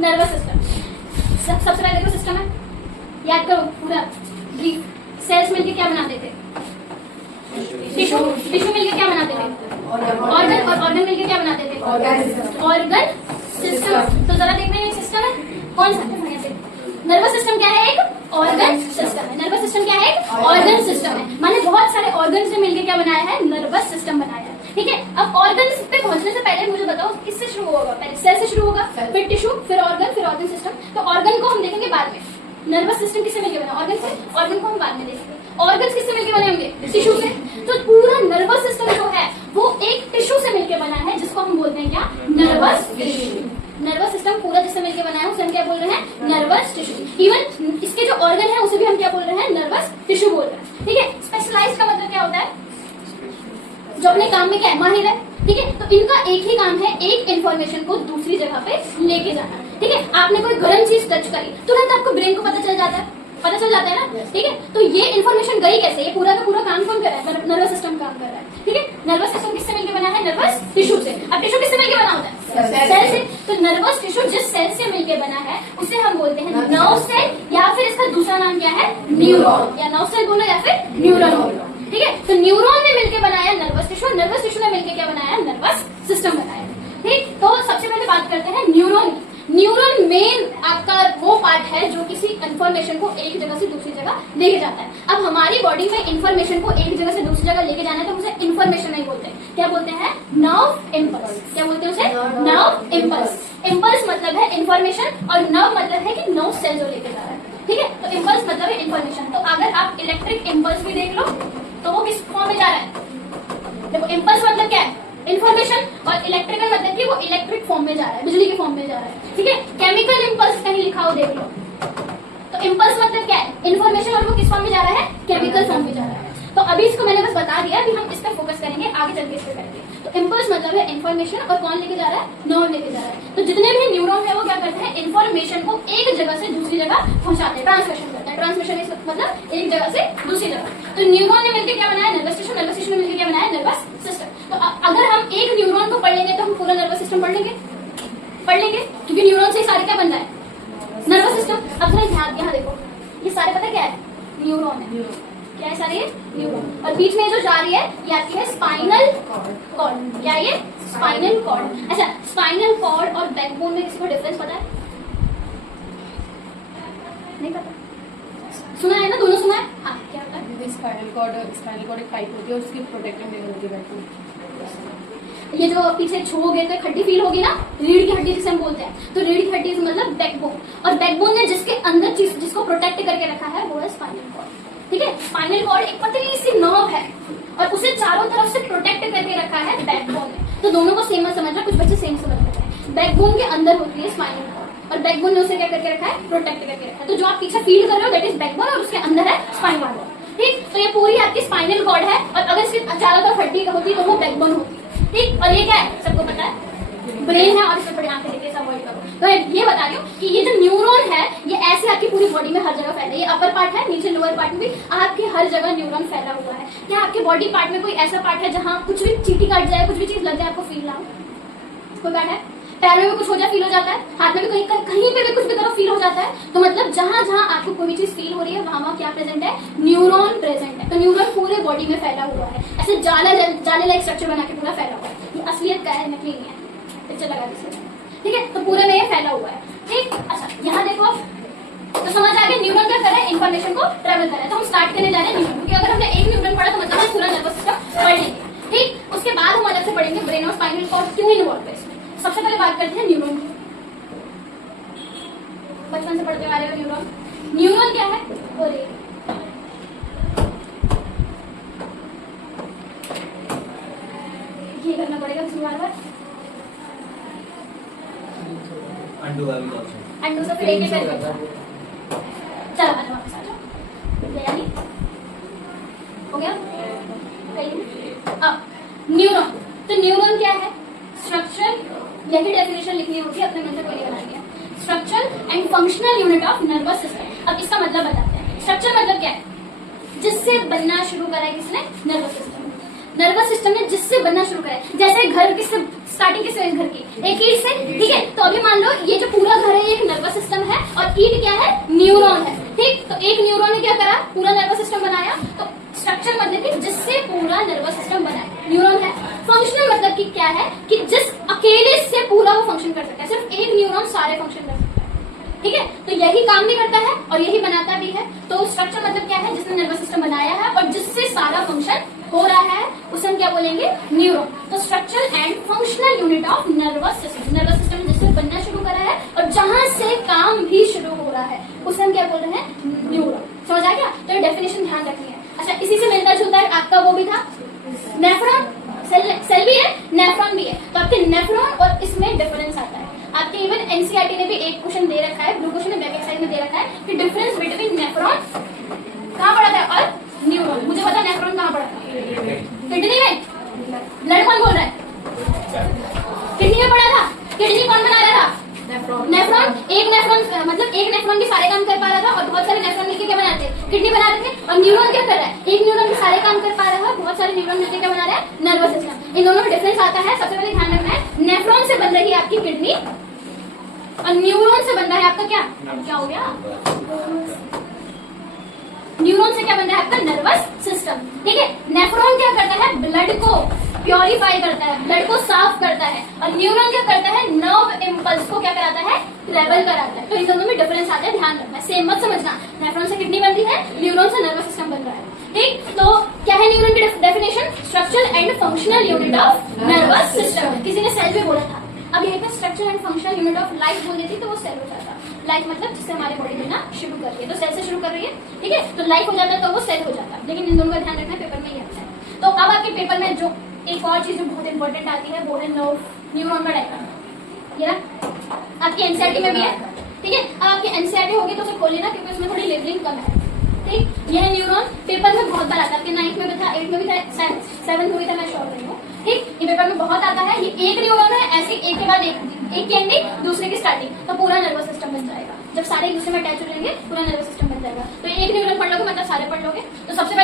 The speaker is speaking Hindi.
Nervous system. सबसे पहले देखो सिस्टम है, याद करो पूरा ब्रीफ। सेल्स मिलके क्या बनाते थे? टिश्यू। टिश्यू मिलके क्या बनाते थे? ऑर्गन। और ऑर्गन मिलके क्या बनाते थे? Organ system. तो जरा देखना ये सिस्टम है कौन सा? नर्वस सिस्टम क्या है? एक ऑर्गन सिस्टम है। नर्वस सिस्टम क्या है? एक ऑर्गन सिस्टम है। मैंने बहुत सारे ऑर्गन से मिलकर क्या बनाया है? नर्वस सिस्टम बनाया है। ठीक है, अब ऑर्गन पे पहुंचने से पहले मुझे बताओ किससे शुरू होगा? पहले सेल से शुरू होगा, फिर टिश्यू, फिर ऑर्गन सिस्टम। तो ऑर्गन को हम देखेंगे बाद में। नर्वस सिस्टम किससे मिलकर बना? ऑर्गन से। ऑर्गन को हम बाद में देखेंगे। ऑर्गन किससे मिलकर बने होंगे? टिश्यू से। तो पूरा नर्वस सिस्टम जो है वो एक टिश्यू से मिलकर बना है, जिसको हम बोलते हैं क्या? Nervous tissue. नर्वस सिस्टम पूरा जिससे मिलकर बना है उसे हम क्या बोल रहे हैं? Nervous tissue. इवन इसके जो ऑर्गन है उसे भी हम क्या बोल रहे हैं? नर्वस टिश्यू बोल रहे हैं। ठीक है, स्पेशलाइज्ड का मतलब क्या होता है? जो अपने काम में क्या है? माहिर है। ठीक है, तो इनका एक ही काम है, एक इंफॉर्मेशन को दूसरी जगह पे लेके जाना। ठीक है, आपने कोई गर्म चीज टच करी, तुरंत आपको ब्रेन को पता चल जाता है ना। ठीक है, तो ये इन्फॉर्मेशन गई कैसे? ये पूरा का पूरा काम कौन कर रहा है? नर्वस सिस्टम काम कर रहा है। ठीक है, नर्वस सिस्टम किससे मिलकर बना है? नर्वस टिश्यू से। अब टिश्यू किससे मिलकर बना होता है? सेल से। तो नर्वस टिश्यू जिस सेल से मिलकर बना है उसे हम बोलते हैं नर्व सेल, या फिर इसका दूसरा नाम क्या है? न्यूरॉन। या नर्व सेल बोलो या फिर न्यूरॉन बोलो। ठीक है, तो न्यूरॉन ने मिलकर बनाया नर्वस टिश्यू, नर्वस टिश्यू ने मिलकर क्या बनाया? नर्वस सिस्टम बनाया। ठीक, तो सबसे पहले बात करते हैं न्यूरॉन। न्यूरॉन मेन आपका वो पार्ट है जो किसी इंफॉर्मेशन को एक जगह से दूसरी जगह लेके जाता है। अब हमारी बॉडी में इंफॉर्मेशन को एक जगह से दूसरी जगह लेके जाना है तो उसे इंफॉर्मेशन नहीं बोलते, क्या बोलते हैं? Nerve impulse. क्या बोलते हैं उसे? Nerve impulse. इम्पल्स मतलब है इंफॉर्मेशन और नर्व मतलब है कि नर्व सेल जो लेके जा रहा है। ठीक है, तो इम्पल्स मतलब है इंफॉर्मेशन। तो अगर आप इलेक्ट्रिक इम्पल्स भी देख लो तो वो किस फॉर्म में जा रहा है? देखो, इम्पल्स मतलब क्या है? इन्फॉर्मेशन, और इलेक्ट्रिकल मतलब कि वो इलेक्ट्रिक फॉर्म में जा रहा है, बिजली के फॉर्म में जा रहा है। ठीक है, केमिकल इम्पल्स कहीं लिखा हो देख लो। तो इम्पल्स मतलब क्या है? इन्फॉर्मेशन, और वो किस फॉर्म में जा रहा है? केमिकल फॉर्म में जा रहा है। तो अभी इसको मैंने बस बता दिया, अभी हम इस पर फोकस करेंगे, आगे चल के इस पर करेंगे। तो इम्पल्स मतलब है इन्फॉर्मेशन, और कौन लेके जा रहा है? नर्व लेके जा रहा है। तो जितने भी न्यूरॉन है वो क्या करते हैं? इन्फॉर्मेशन को एक जगह से दूसरी जगह पहुंचाते हैं, ट्रांसमिशन करते हैं। ट्रांसमिशन मतलब एक जगह से दूसरी जगह। तो न्यूरॉन ने मिलकर क्या बनाया? Nervous tissue. नर्वस टिश्यू ने मिलकर क्या बनाया? Nervous system. तो अगर हम एक न्यूरॉन को पढ़ लेंगे तो हम पूरा नर्वस सिस्टम पढ़ लेंगे, क्योंकि न्यूरॉन से सारे क्या बन रहा है? Nervous system. अब थोड़ा ध्यान, यहाँ देखो, ये सारे पता क्या है? न्यूरॉन है। क्या है सारे? न्यूरॉन। और बीच में जो जा रही है ये आती है स्पाइनल कॉर्ड। क्या ये? Spinal cord. अच्छा, स्पाइनल कॉर्ड और बैकबोन में किसी को डिफरेंस पता है? नहीं पता? सुना है ना? दोनों सुना है? हाँ, क्या होता है? स्पाइनल कॉर्ड एक पाइप होती है, उसकी प्रोटेक्टिव लेयर होती है बैकबोन। ये जो पीछे छूओगे तो एक हड्डी फील होगी ना, रीढ़ की हड्डी जिसे हम बोलते हैं। तो रीढ़ की हड्डी मतलब बैकबोन, और बैकबोन ने जिसके अंदर चीज जिसको प्रोटेक्ट करके रखा है वो है स्पाइनल कॉर्ड। ठीक है, स्पाइनल कॉर्ड एक पतली सी नर्व है और उसे चारों तरफ से प्रोटेक्ट करके रखा है बैकबोन ने। तो दोनों को सेम मत समझना, कुछ बच्चे सेम समझ रहे हैं। बैकबोन के अंदर होती है स्पाइनल कॉर्ड, और बैकबोन ने उसे क्या करके रखा है? प्रोटेक्ट करके रखा है। तो जो आप पीछे फील कर रहे हो दैट इज बैकबोन, और उसके अंदर है स्पाइनल कॉर्ड। ठीक, तो ये पूरी आपकी स्पाइनल कॉर्ड है, और अगर इसके चारों तरफ हड्डी होती तो वो बैकबोन होती। ठीक, और ये क्या है? सबको पता है, ब्रेन है, और इससे बड़ी आंखें देखिए, अवॉइड करो। तो ये बता रही हूँ कि ये जो न्यूरॉन है ये ऐसे आपकी पूरी बॉडी में हर जगह फैला है। ये अपर पार्ट है, नीचे लोअर पार्ट में भी आपके हर जगह न्यूरॉन फैला हुआ है। क्या आपके बॉडी पार्ट में कोई ऐसा पार्ट है जहाँ कुछ भी चींटी काट जाए, कुछ भी चीज लग जाए, आपको फील ना हो? कोई पार्ट है? पैर में भी कुछ हो जाए फील हो जाता है, हाथ में भी कहीं पे भी कुछ भी करो फील हो जाता है। तो मतलब जहां जहां आपको कोई चीज फील हो रही है वहां क्या प्रेजेंट है? न्यूरॉन प्रेजेंट है। तो न्यूरॉन पूरे बॉडी में फैला हुआ है, ऐसे जाले लाइक स्ट्रक्चर बना के पूरा फैला हुआ है। ये असलियत का है, नकली नहीं है। पिक्चर लगा दीजिए। ठीक है, तो पूरे में ये फैला हुआ है। ठीक, अच्छा यहाँ देखो आप, तो समझ आ गया न्यूरॉन क्या कर रहा है? इन्फॉर्मेशन को ट्रेवल कर रहा है। तो हम स्टार्ट करने जा रहे हैं न्यूरॉन, क्योंकि अगर हमने एक न्यूरॉन पढ़ा तो मतलब हम पूरा नर्वस सिस्टम पढ़ लेंगे। ठीक, उसके बाद हम अलग से पढ़ेंगे ब्रेन और स्पाइनल कॉर्ड क्यों इन्वॉल्व है इसमें। सबसे पहले बात करते हैं न्यूरॉन की। बचपन से पढ़ते आ रहे हो न्यूरॉन। न्यूरॉन क्या है? बोलिए। ये करना पड़ेगा किसी बार अंडू से फिर एक करके चलो आ जाओ वापस आ जाओ। यानी हो गया? अब न्यूरॉन, तो न्यूरॉन क्या है? स्ट्रक्चर, यही डेफिनेशन लिखनी होगी, अपने मन से कोई नहीं बनाएंगे। Structure and functional unit of nervous system. अब इसका मतलब बताते हैं। स्ट्रक्चर मतलब क्या है? जिससे बनना शुरू करा है किसने? Nervous system. नर्वस सिस्टम ने जिससे बनना शुरू करा है, जैसे घर किससे स्टार्टिंग किससे? घर की एक ईंट से। ठीक है, तो अभी मान लो ये जो पूरा घर है ये एक नर्वस सिस्टम है और ईड क्या है, न्यूरॉन है। ठीक, तो एक न्यूरॉन ने क्या करा, पूरा नर्वस सिस्टम बनाया। तो स्ट्रक्चर मतलब कि जिससे पूरा नर्वस सिस्टम बना है, न्यूरॉन है। फंक्शनल मतलब कि क्या है कि जिस अकेले से पूरा वो फंक्शन कर सकता है, सिर्फ एक न्यूरॉन सारे फंक्शन कर सकता है। ठीक है, तो यही काम भी करता है और यही बनाता भी है। तो स्ट्रक्चर मतलब क्या है, जिसने नर्वस सिस्टम बनाया है और जिससे सारा फंक्शन हो रहा है, उसे हम क्या बोलेंगे, न्यूरॉन। तो structural and functional unit of nervous system, nervous system जिससे बनना शुरू करा है और जहां से काम भी शुरू हो रहा है, उसे हम क्या बोल रहे हैं, न्यूरॉन। समझ आ गया? तो ये डेफिनेशन ध्यान रखनी है। अच्छा, इसी से मिलता जुलता है आपका वो भी था नेफ्रॉन, सेल भी है, नेफ्रॉन भी है। तो आपके नेफ्रॉन और इसमें डिफरेंस आता है। आपके इवन एनसीईआरटी ने भी एक क्वेश्चन दे रखा है, ब्लू क्वेश्चन में बैक साइड में दे रखा है कि डिफरेंस बिटवीन नेफ्रॉन कहाँ पड़ा था और न्यूरॉन। मुझे पता नेफ्रॉन कहाँ पड़ा था, किडनी में। ब्लड कौन बोल रहा है, किडनी में पड़ा था। किडनी कौन बना रहा था, नेफ्रॉन। एक नेफ्रॉन मतलब एक नेफ्रॉन के सारे काम कर पा रहा था और बहुत सारे नेफ्रॉन मिलकर क्या बनाते हैं, किडनी बना रहे थे। और न्यूरॉन क्या कर रहा है, एक न्यूरॉन के सारे काम कर पा रहा है, बहुत सारे न्यूरॉन मिलकर क्या बना रहा है, नर्वस सिस्टम। इन दोनों में डिफरेंस आता है। सबसे पहले ध्यान रखना है, नेफ्रॉन से बन रही है आपकी किडनी और न्यूरॉन से बन रहा है आपका क्या हो गया, न्यूरॉन से क्या बन रहा है आपका नर्वस सिस्टम। ठीक है, नेफ्रॉन क्या करता है, ब्लड को प्योरीफाई करता है, ब्लड को साफ करता है। और न्यूरॉन क्या करता है, नर्व इम्पल्स को क्या कराता है, ट्रेवल कराता है। तो इन दोनों में डिफरेंस आता है, ध्यान रखना, सेम मत समझना। नेफ्रॉन से किडनी बनती है, न्यूरॉन से नर्वस सिस्टम बन रहा है। ठीक, तो क्या है न्यूरॉन की definition, structural and functional unit of nervous system. किसी ने सेल भी बोला था, अब यहीं पे structure and functional unit of life बोल देती तो वो सेल हो जाता। लाइफ मतलब जिससे हमारी बॉडी बनना शुरू कर रही है, तो सेल से शुरू कर रही है। ठीक है, तो लाइफ हो जाता तो वो सेल हो जाता। लेकिन इन दोनों का ध्यान रखना, पेपर में ही आता है। तो अब आपके पेपर में जो एक और चीज जो बहुत इंपॉर्टेंट आती है वो है न्यूरॉन का डायग्राम। ये ना आपकी एनसीईआरटी में भी है। ठीक है, अब आपकी एनसीईआरटी होगी तो उसे खोलिए ना, क्योंकि उसमें थोड़ी लेवलिंग कम है। ठीक, ये है न्यूरॉन, पेपर में बहुत बार आता है। आपके 9th में भी था, 8th में भी था, 7th में भी था, मैं श्योर नहीं हूँ। ठीक, ये पेपर में बहुत आता है। ये एक न्यूरॉन है, ऐसे एक के बाद एक की एंडिंग, दूसरे की स्टार्टिंग, तो पूरा नर्वस सिस्टम बन जाएगा। जब सारे एक दूसरे में अटैच हो जाएंगे, पूरा नर्वस सिस्टम बन जाएगा। तो एक न्यूरॉन पढ़ लोगे मतलब सारे पढ़ लोगे। तो सबसे